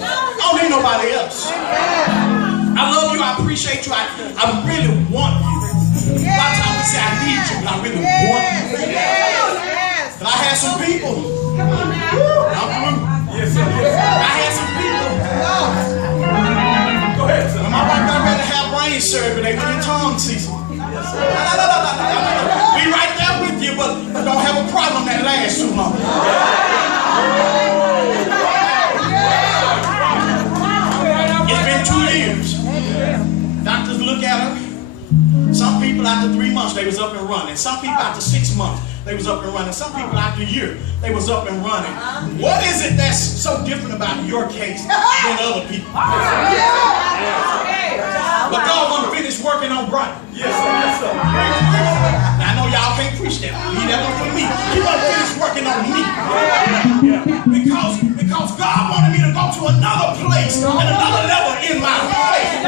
I don't need nobody else. I love you. I appreciate you. I really want you. A lot of times we say I need you, but I really want you. And I had some people. I had some people. Go ahead, son. My wife got ready to have brain surgery. They went in tongue season. We right there with you, but don't have a problem that lasts too long. It's been 2 years. Doctors look at her. Some people after 3 months they was up and running. Some people after 6 months they was up and running. Some people after a year they was up and running. What is it that's so different about your case than other people? But God want to finish working on Brian. Yes, sir. Now I know y'all can't preach that. Leave that one for me. He want to finish working on me. Because God wanted me to go to another place and another level in my faith.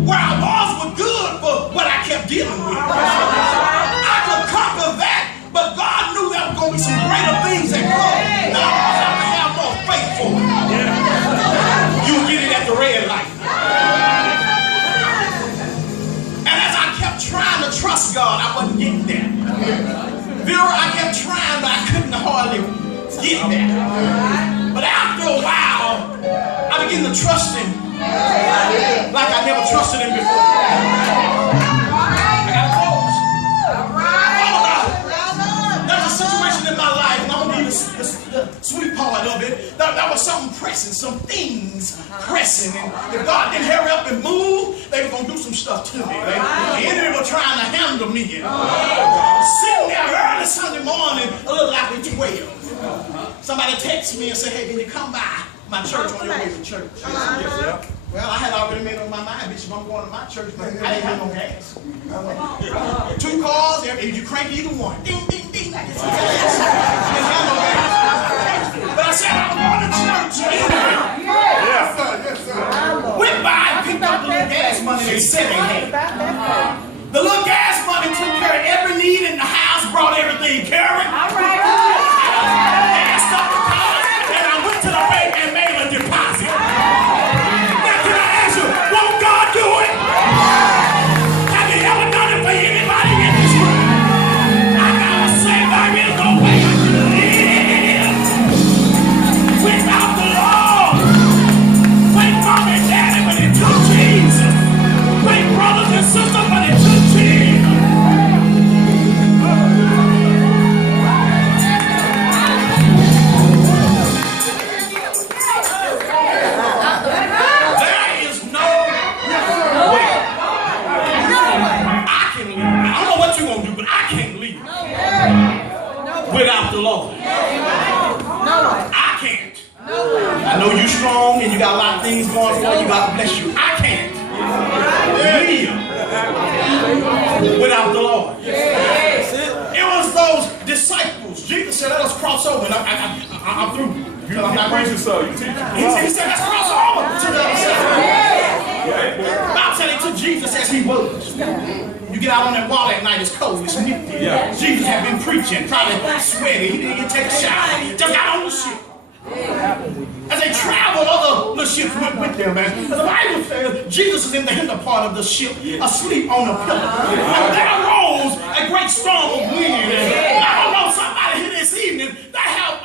Where I was good for what I kept dealing with. I could conquer that, but God knew there were going to be some greater things that come. Now I have to have more faith for it. You get it at the red light. And as I kept trying to trust God, I wasn't getting there. Vera, I kept trying, but I couldn't hardly get there. But after a while, I began to trust Him like I never trusted Him before. I got close. There's a situation in my life, and I'm going to give the sweet part of it. There was something pressing, some things pressing. And if God didn't hurry up and move, they were going to do some stuff to me. The enemy was trying to handle me. Sitting there early Sunday morning, a little after 12. Somebody texted me and said, hey, can you come by my church on your way to church? Well, I had already made up my mind, Bishop, I'm going to my church, but I didn't have no gas. 2 cars, if you crank either one. Ding, ding, ding. I didn't have no gas. But I said, I'm going to church. Yes, sir. Yes, sir. Went by and picked up the little gas money they said they had. The little gas money took care of every need in the house, brought everything carried. All right. Asked up the cars, and I went to the bank and made a deposit. Won't God do it? Have you ever done it for anybody in this room? I gotta say, there is no way I can live without the Lord. Thank mom and daddy, but it took Jesus. Thank brothers and sisters, but it took Jesus. Without the Lord. I can't. I know you're strong and you got a lot of things going for you. God bless you. I can't live without the Lord. It was those disciples. Jesus said, let us cross over. And I'm through. I'm not preaching, so you teach. He said, let's cross over to the other side. The Bible said he took Jesus as he was. You get out on that wall at night, it's cold, it's nifty. Yeah. Jesus had been preaching, probably sweaty, he didn't even take a shower. Just got on the ship. As they traveled, other little ships went with them, man. As the Bible says, Jesus is in the hinder part of the ship, asleep on a pillow. And there arose a great storm of wind. And I don't know, somebody here this evening, that have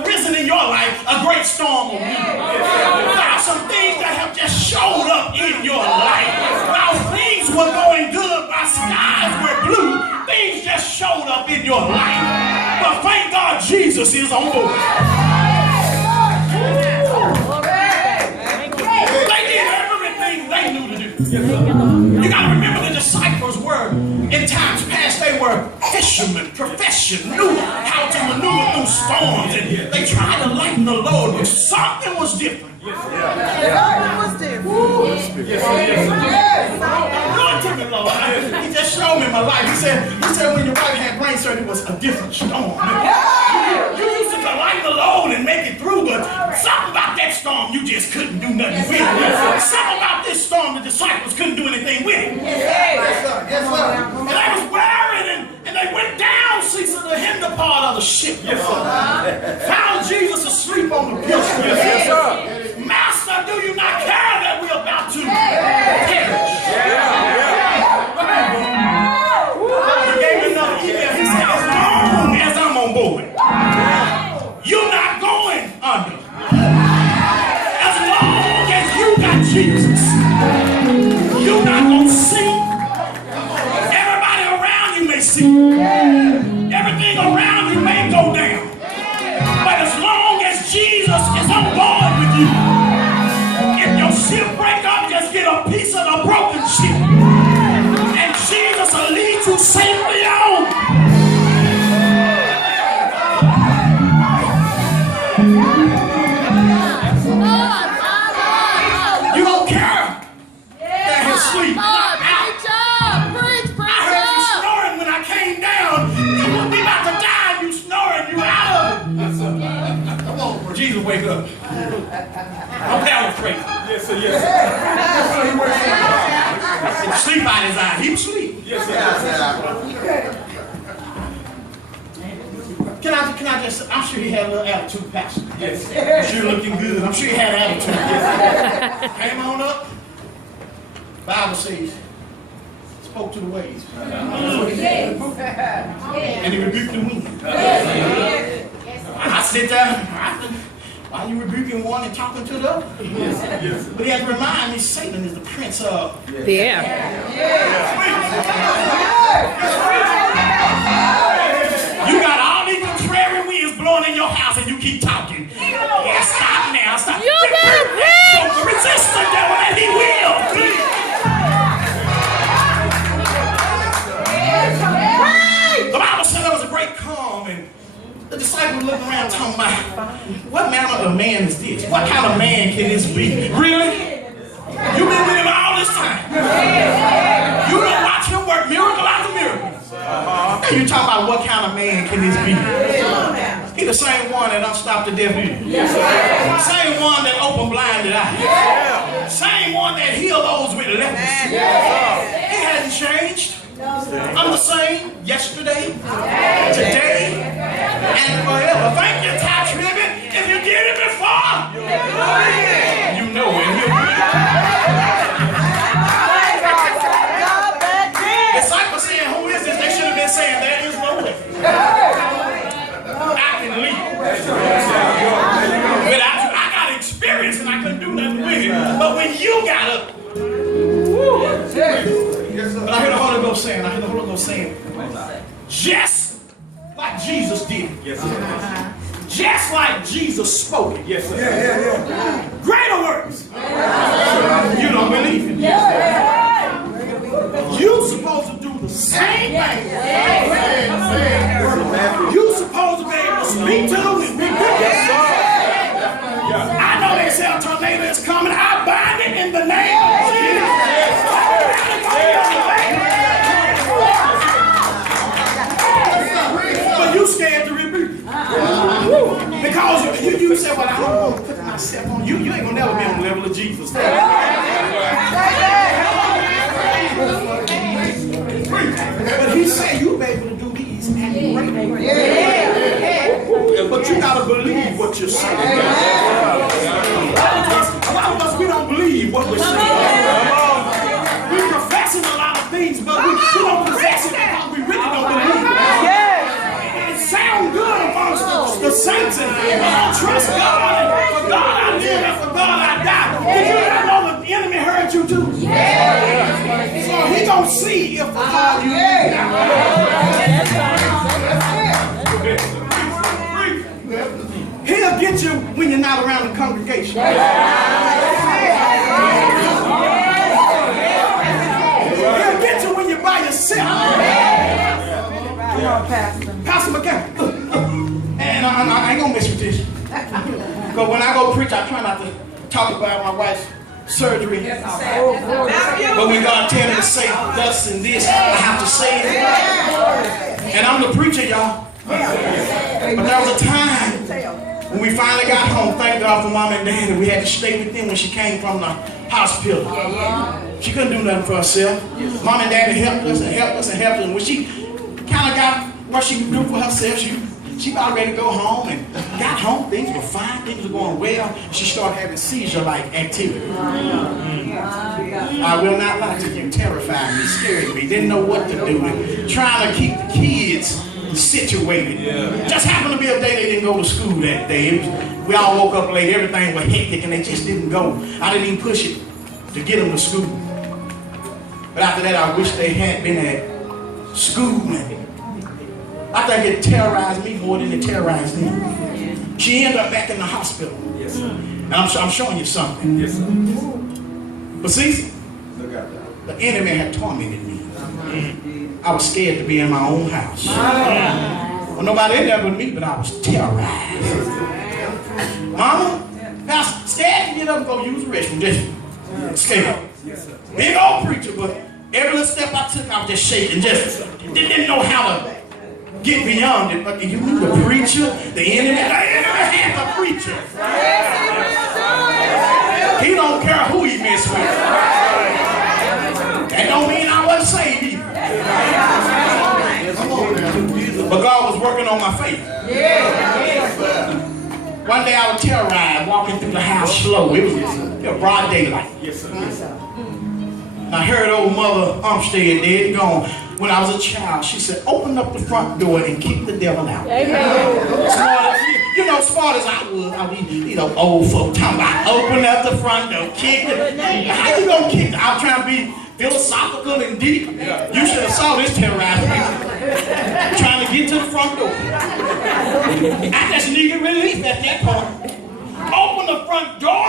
arisen in your life, a great storm of wind. There are some things that have just showed up in your life. While things were going good, while skies were blue, things just showed up in your life. But thank God Jesus is on board. They did everything they knew to do. You got to remember the disciples were, in times past, they were fishermen, profession, knew how to maneuver through storms, and they tried to lighten the load, but something was different. Something was different. He just showed me my life. He said when your wife had brain surgery, it was a different storm. You used to lighten the load and make it through, but something about that storm, you just couldn't do nothing with it. Something about this storm, the disciples couldn't do anything with it. Yes, sir. Yes, sir. And they was worried, and they went down, see, to the hinder part of the ship. Yes, sir. you. If your ship break up, just get a piece of a broken ship. And Jesus will lead you safely on. You don't care that his sleep knocked out. I heard you snoring when I came down. You wouldn't be about to die. You snoring. You out of it. Come on, Jesus, wake up. I'm down with crazy. Yes, sir. Yes, sir. Sleep out his eye. He was asleep. Yes, sir. Can I just, I'm sure he had a little attitude, Pastor. Yes. I'm sure looking good. I'm sure he had an attitude. Yes. Came on up. Bible says, spoke to the waves. And he rebuked the wind. I sit there, why are you rebuking one and talking to the other? Yes. But he has to remind me Satan is the prince of the air. You got all these contrary winds blowing in your house and you keep talking. Yeah, stop now. Stop. You better preach. So resist the devil and he will. The Bible said there was a great calm, and the disciples looking around talking about, what manner of man is this? What kind of man can this be? Really? You've been with him all this time. You don't watch him work miracle after miracle. And you talk about what kind of man can this be? He the same one that unstopped the deaf ear. Same one that opened blinded eyes. Same one that healed those with leprosy. He hasn't changed. I'm the same yesterday, today, and forever. Thank you, Ty Tribbett. If you did it before, you know it. Disciples saying, who is this? They should have been saying, there is no way. I can leave. But I got experience and I couldn't do nothing with it. But when you got up, but I hear the Holy Ghost saying, just like Jesus did. Yes, sir. Just like Jesus spoke it. Yes, sir. Greater works. You don't believe it. You're supposed to do the same thing. You're supposed to be able to speak to the wind. I know they say a tornado is coming. I bind it in the name of Jesus. But you scared to rebuke it. Because you say, well, I don't want to put myself on. You ain't going to never be on the level of Jesus. But he said you'll be able to do these and great. But you got to believe what you're saying. A lot of us, we don't believe what we're saying. We're professing a lot of things, but we don't possess it because we really don't believe it. It sounds good amongst the saints, and I don't trust God, and for God I live, and for God I die. Did you not know the enemy heard you too? So he gonna see if for God you live. He'll get you when you're not around the congregation. He'll get you when you're by yourself. Come on, Pastor McCann. And I ain't gonna miss with this. Because when I go preach, I try not to talk about my wife's surgery. But when God tells me to say thus and this, I have to say it. And I'm the preacher, y'all. But there was a time when we finally got home, thank God for Mom and Dad, and we had to stay with them when she came from the hospital. She couldn't do nothing for herself. Mom and Dad helped us and helped us and helped us. And when she kind of got what she could do for herself, she about ready to go home, and got home. Things were fine. Things were going well. She started having seizure-like activity. I will not lie to you. Terrified me, scared me. Didn't know what to do. And trying to keep the kids situated. Just happened to be a day they didn't go to school that day. We all woke up late. Everything was hectic, and they just didn't go. I didn't even push it to get them to school. But after that, I wish they had been at school. I think it terrorized me more than it terrorized them. She ended up back in the hospital. Yes, sir. And I'm showing you something. Yes, sir. But see, the enemy had tormented me. I was scared to be in my own house. Well, nobody in there but me, but I was terrorized. Mama, I was scared to get up and go use the restroom. Just scared. Big old preacher, but every little step I took, I was just shaking. Just didn't know how to get beyond it. But you knew the preacher, the enemy had the preacher. He don't care who he mess with. That don't mean I wasn't saved either. But God was working on my faith. One day I was terrorized, walking through the house slow. It was broad daylight. Yes, sir. I heard old Mother Armstead dead and gone. When I was a child, she said, open up the front door and kick the devil out. Smart as I was, these old folk talking about open up the front door, kick it. How you gonna kick it? I was trying to be philosophical and deep. You should have saw this terrorized picture. Trying to get to the front door. I just needed relief at that point. Open the front door,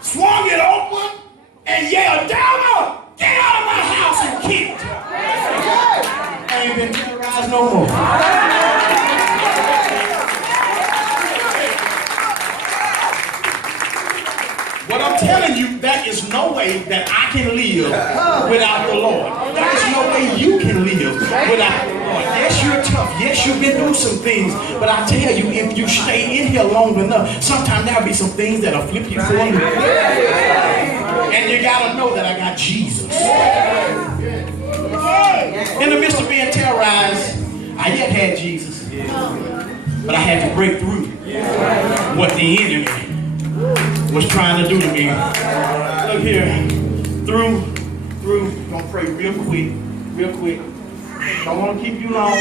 swung it open, and yelled, "Devil, get out of my house!" and kicked. I ain't been terrorized no more. But I'm telling you, there is no way that I can live without the Lord. There is no way you can live without the Lord. Yes, you're tough. Yes, you've been through some things. But I tell you, if you stay in here long enough, sometimes there'll be some things that'll flip you for a loop. And you gotta know that I got Jesus. In the midst of being terrorized, I yet had Jesus. But I had to break through what the enemy was trying to do to me. Look here. Through. Gonna pray real quick. Don't want to keep you long.